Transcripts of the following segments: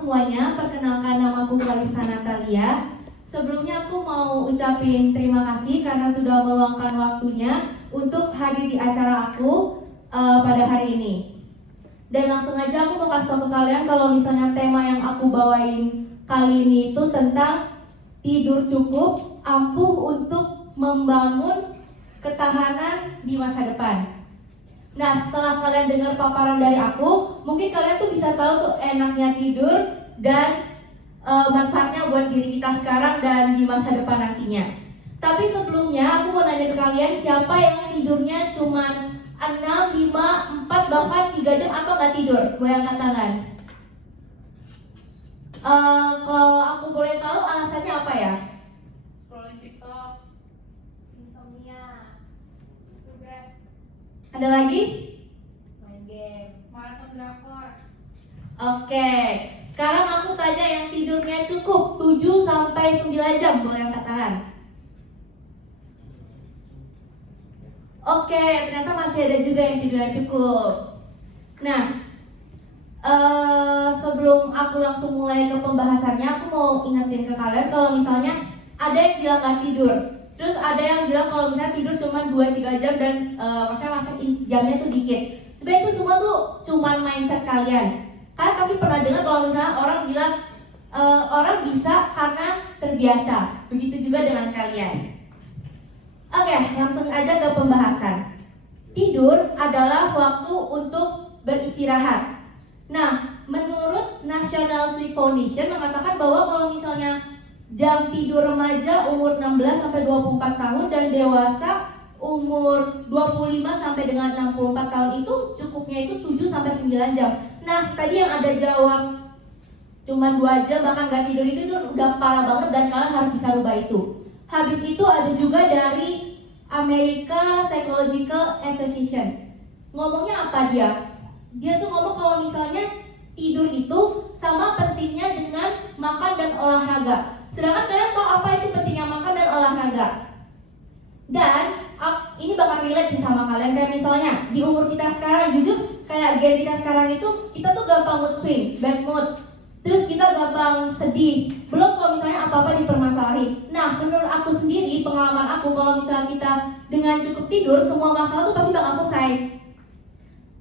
semuanya, perkenalkan namaku Kalista Natalia. Sebelumnya aku mau ucapin terima kasih karena sudah meluangkan waktunya untuk hadir di acara aku pada hari ini. Dan langsung aja aku mau kasih tahu ke kalian kalau misalnya tema yang aku bawain kali ini itu tentang tidur cukup, ampuh untuk membangun ketahanan di masa depan. Nah, setelah kalian dengar paparan dari aku, mungkin kalian tuh bisa tahu tuh enaknya tidur dan manfaatnya buat diri kita sekarang dan di masa depan nantinya. Tapi sebelumnya aku mau nanya ke kalian, siapa yang tidurnya cuma 6, 5, 4, bahkan 3 jam atau nggak tidur? Boleh angkat tangan. Kalau aku boleh tahu alasannya apa ya? Scrolling TikTok, Insomnia, tugas. Ada lagi? Main game, maraton drakor. Oke, sekarang aku tanya yang tidurnya cukup 7 sampai 9 jam, boleh angkat tangan. Oke, ternyata masih ada juga yang tidurnya cukup. Nah, sebelum aku langsung mulai ke pembahasannya, aku mau ingetin ke kalian kalau misalnya ada yang bilang nggak tidur, terus ada yang bilang kalau misalnya tidur cuma 2-3 jam dan maksudnya jamnya tuh dikit. Sebenarnya itu semua tuh cuma mindset kalian. Kalian pasti pernah dengar kalau misalnya orang bilang orang bisa karena terbiasa. Begitu juga dengan kalian. Oke, langsung aja ke pembahasan. Tidur adalah waktu untuk beristirahat. Nah, menurut National Sleep Foundation mengatakan bahwa kalau misalnya jam tidur remaja umur 16 sampai 24 tahun dan dewasa umur 25 sampai dengan 64 tahun itu cukupnya itu 7 sampai 9 jam. Nah, tadi yang ada jawab cuma 2 jam bahkan gak tidur itu udah parah banget dan kalian harus bisa rubah itu. Habis itu ada juga dari American Psychological Association. Ngomongnya apa dia? Dia tuh ngomong kalau misalnya tidur itu sama pentingnya dengan makan dan olahraga. Sedangkan kalian tahu apa itu pentingnya makan dan olahraga? Dan ini bakal relate sih sama kalian. Kayak misalnya di umur kita sekarang, jujur kayak gen kita sekarang itu kita tuh gampang mood swing, bad mood. Terus kita gampang sedih. Belum kalau misalnya apa-apa dipermasalahin. Nah, menurut aku sendiri, pengalaman aku, kalau misalnya kita dengan cukup tidur, semua masalah tuh pasti bakal selesai.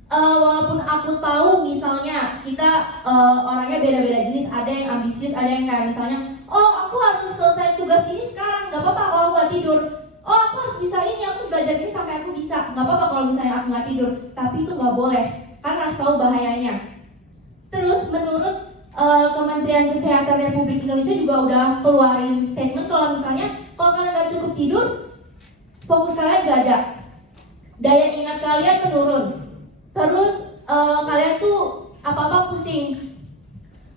Walaupun aku tahu misalnya kita orangnya beda-beda jenis, ada yang ambisius, ada yang kayak misalnya, oh aku harus selesai tugas ini sekarang, gak apa-apa kalau aku gak tidur. Oh aku harus bisa ini, aku belajar ini sampai aku bisa. Gak apa-apa kalau misalnya aku gak tidur. Tapi itu gak boleh, karena harus tahu bahayanya. Terus menurut Kementerian Kesehatan Republik Indonesia juga udah keluarin statement kalau misalnya kalau kalian gak cukup tidur, fokus kalian gak ada, daya ingat kalian menurun. Terus kalian tuh apa-apa pusing.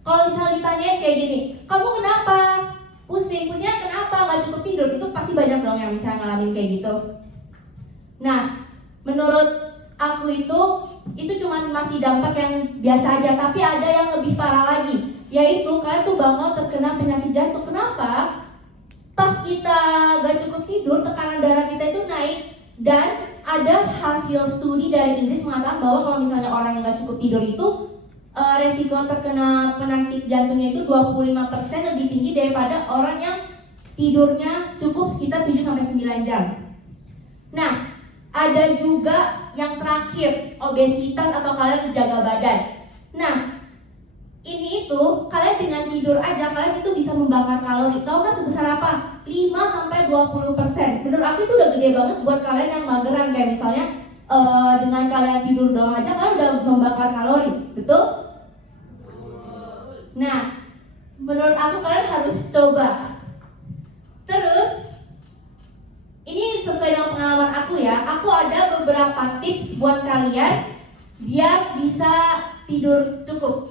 Kalau misalnya ditanyain kayak gini, kamu kenapa pusing? Pusingnya kenapa? Gak cukup tidur? Itu pasti banyak dong yang bisa ngalamin kayak gitu. Nah, menurut aku itu cuma masih dampak yang biasa aja. Tapi ada yang lebih parah lagi, yaitu kalian tuh bakal terkena penyakit jantung. Kenapa? Pas kita gak cukup tidur, tekanan darah kita itu naik. Dan ada hasil studi dari Inggris mengatakan bahwa kalau misalnya orang yang gak cukup tidur itu resiko terkena penyakit jantungnya itu 25% lebih tinggi daripada orang yang tidurnya cukup sekitar 7-9 jam. Nah, ada juga yang terakhir, obesitas atau kalian menjaga badan. Nah, ini itu kalian dengan tidur aja kalian itu bisa membakar kalori. Tahu nggak sebesar apa? 5-20%. Menurut aku itu udah gede banget buat kalian yang mageran, kayak misalnya dengan kalian tidur doang aja kalian udah membakar kalori, betul? Nah, menurut aku kalian harus coba. Terus ini sesuai dengan pengalaman aku ya. Aku ada beberapa tips buat kalian biar bisa tidur cukup.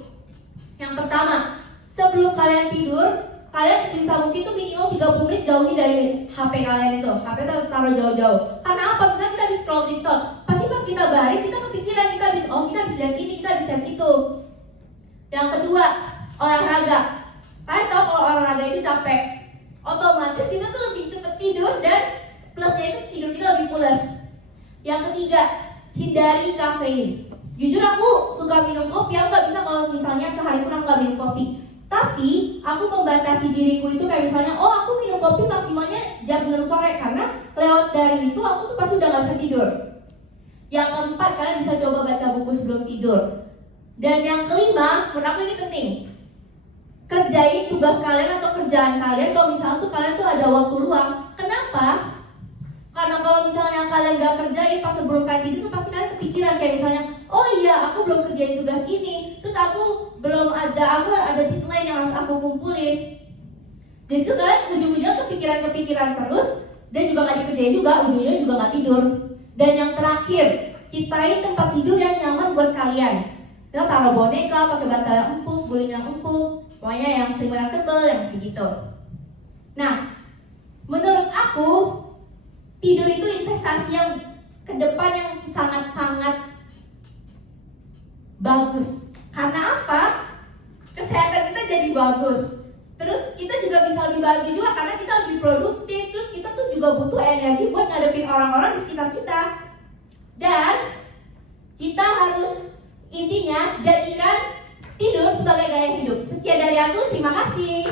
Yang pertama, sebelum kalian tidur, kalian sebisa mungkin tuh minimal 30 menit jauhi dari HP kalian itu. HP itu taruh jauh-jauh. Karena apa? Misalnya kita habis scroll TikTok, pasti pas kita balik kita kepikiran, kita habis lihat ini, kita habis lihat itu. Yang kedua, olahraga. Kalian tahu kalau olahraga itu capek, otomatis kita tuh lebih cepat tidur dan plusnya itu tidur kita lebih pulas. Yang ketiga, hindari kafein. Jujur aku suka minum kopi, aku gak bisa kalau misalnya sehari pun aku gak minum kopi. Tapi aku membatasi diriku itu kayak misalnya, oh aku minum kopi maksimalnya jam 6 sore karena lewat dari itu aku tuh pasti udah gak bisa tidur. Yang keempat, kalian bisa coba baca buku sebelum tidur. Dan yang kelima, menurut aku ini penting, kerjain tugas kalian atau kerjaan kalian kalau misalnya tuh kalian tuh ada waktu luang. Kenapa? Karena kalau misalnya kalian gak kerjain pas sebelum kalian tidur, pasti kalian kepikiran kayak misalnya, oh iya aku belum kerjain tugas ini, terus aku ada deadline yang harus aku kumpulin. Jadi tuh kalian ujung-ujungnya kepikiran terus, dan juga gak dikerjain juga, ujungnya juga gak tidur. Dan yang terakhir, ciptain tempat tidur yang nyaman buat kalian. Kita taruh boneka, pakai bantal yang empuk, guling yang empuk, pokoknya yang selimut yang tebel, yang begitu. Nah, menurut aku tidur itu investasi yang ke depan yang sangat-sangat bagus. Karena apa? Kesehatan kita jadi bagus. Terus kita juga bisa lebih bahagia juga karena kita lebih produktif. Terus kita tuh juga butuh energi buat ngadepin orang-orang di sekitar kita. Dan kita harus intinya jadikan tidur sebagai gaya hidup. Sekian dari aku, terima kasih.